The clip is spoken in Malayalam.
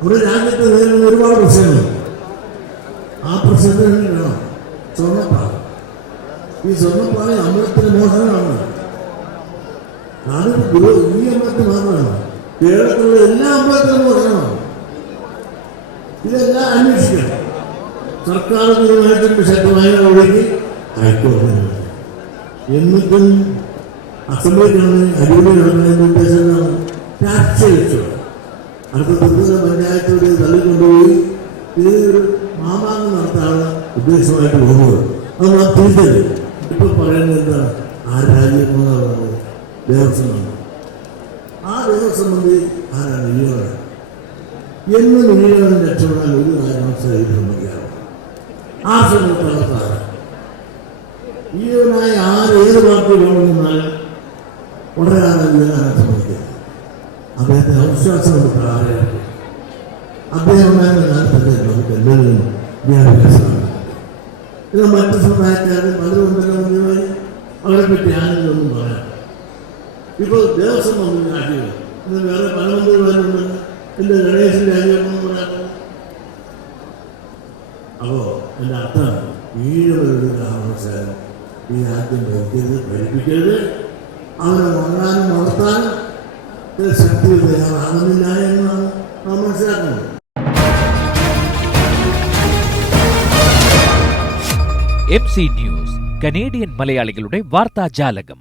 നമ്മുടെ രാജ്യത്ത് നേരിടുന്ന ഒരുപാട് പ്രശ്നങ്ങൾ. ആ പ്രശ്നത്തിന് വേണം സ്വർണ്ണപ്പാള. ഈ സ്വർണ്ണപ്പാള അമ്പലത്തിന് മോശമാണ്. അത് ഈ അമ്പലത്തിൽ മാത്രമാണ്, കേരളത്തിലുള്ള എല്ലാ അമ്പലത്തിലും മോശമാണ്. ഇതെല്ലാം അന്വേഷിക്കണം. സർക്കാർ തീരുമാനത്തിന്റെ ശക്തമായ നടപടിക്ക് ഹൈക്കോടതി. എന്നിട്ടും അസംബ്ലിക്കാണ് അടിപൊളി നടത്തുന്നതിന്റെ ഉദ്ദേശം ചർച്ച വെച്ചു. അടുത്ത ത്രിപുര പഞ്ചായത്തോട് തള്ളിക്കൊണ്ടുപോയി ഇതിനൊരു മാമാങ്കം നടത്താനുള്ള ഉദ്ദേശമായിട്ട് പോകുന്നത്. അത് നാം തിരിച്ചത്. ഇപ്പൊ പറയുന്നത് എന്താണ്? ആ രാജ്യം പറയുന്നത് ദേവസ്വം മന്ത്രി. ആ ദേവസ്വം മന്ത്രി ആരാണ്? ഈയോടെ. എന്നും ഈയോടെ രക്ഷപ്പെടാൻ ഒരു കാരണവശാലും സമ്മതിക്കാറ്. ആ സമയത്താണ് ഈയോനായി ഏത് പാർട്ടി വേണമെന്നാലും ഉടനാണ് ഈയോനാണ് സമ്മതിക്കുന്നത്. അദ്ദേഹത്തെ അവിശ്വാസം കൊണ്ട് പ്രാധാന്യം. അദ്ദേഹം ഉണ്ടായിരുന്ന കാലത്തല്ലേ നമുക്ക് എല്ലാവരും വിദ്യാഭ്യാസമാണ്. ഇത് മറ്റ് സമുദായക്കാരും പലരുണ്ടല്ലോ മുന്നിൽ അവരെ പറ്റി ആരെങ്കിലും പറയാം. ഇപ്പോൾ ദേവസ്വം മന്ത്രി രാജികൾ ഇന്ന് വേറെ പല മന്ത്രിമാരുണ്ടല്ലോ. എൻ്റെ ഗണേശൻ്റെ രാജിയൊന്നും പറയാം. അപ്പോൾ എൻ്റെ അർത്ഥം ഈഴവരുടെ കാരണവശാലും ഈ രാജ്യം ഭരിപ്പിക്കരുത്. അവരെ വളരാനും വളർത്താനും ശക്തി തയ്യാറാകുന്നില്ല എന്നാണ് നാം മനസ്സിലാക്കുന്നത്. MC ന്യൂസ്, കനേഡിയൻ മലയാളികളുടെ വാർത്താജാലകം.